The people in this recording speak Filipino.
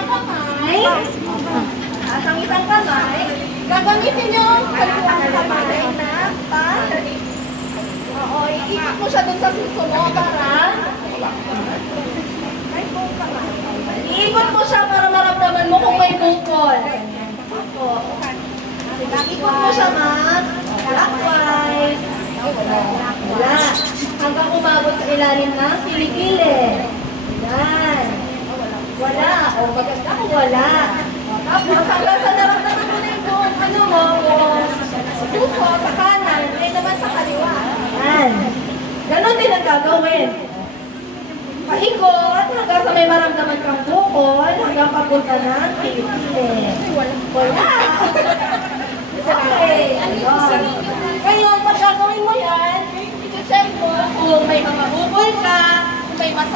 kamay. At ang isang kamay, gagamitin nyo ang kaliwang kamay na pa. Oo, iikot mo siya dun sa susunod para Iikot mo siya para maramdaman mo kung may bukol. Opo. Ikot mo siya, ma'am. Clockwise. Wala. Hanggang umabot sa ilalim ng kilikili. O, maganda kung wala. O, Tapos, hanggang sa naramdaman mo na yung buong ano mo, buong puso sa kanan, eh naman sa kaliwa. Yan. Ganon din ang gagawin. Paikot hanggang sa may maramdaman kang bukol hanggang papunta ng kilikili. Wala. Okay. Ayun. Ngayon, pag gagawin mo yan, i-check mo kung may mga bukol ka, kung may masakit